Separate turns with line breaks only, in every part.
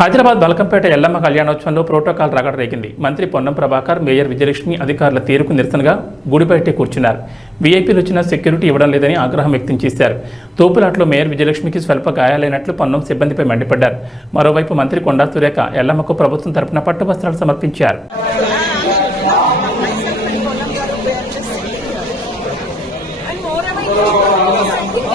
హైదరాబాద్ బలకంపేట ఎల్లమ్మ కళ్యాణోత్సవంలో ప్రోటోకాల్ రగడ రేగింది. మంత్రి పొన్నం ప్రభాకర్ మేయర్ విజయలక్ష్మి అధికారుల తీరుకు నిరసనగా గుడి బయటే కూర్చున్నారు. వీఐపీలు వచ్చిన సెక్యూరిటీ ఇవ్వడం లేదని ఆగ్రహం వ్యక్తం చేశారు. తోపులాట్లో మేయర్ విజయలక్ష్మికి స్వల్ప గాయాలైనట్లు పొన్నం సిబ్బందిపై మండిపడ్డారు. మరోవైపు మంత్రి కొండా సురేఖ ఎల్లమ్మకు ప్రభుత్వం తరపున పట్టు వస్త్రాలు సమర్పించారు.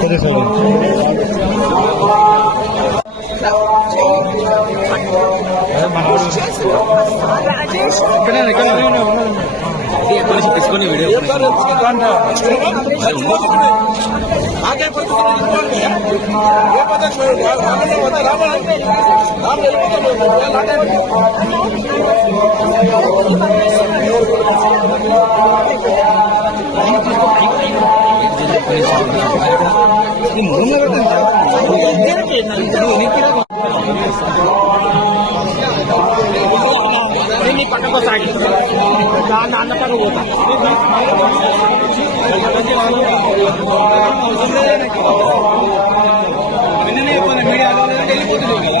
করে ফেলুন తీసుకొని వీడియో ఆగే
రామ పక్కకు సాగి దాన్ని అన్న పోతా నిన్ననే చెప్పాను మీడియా కదా మీడియా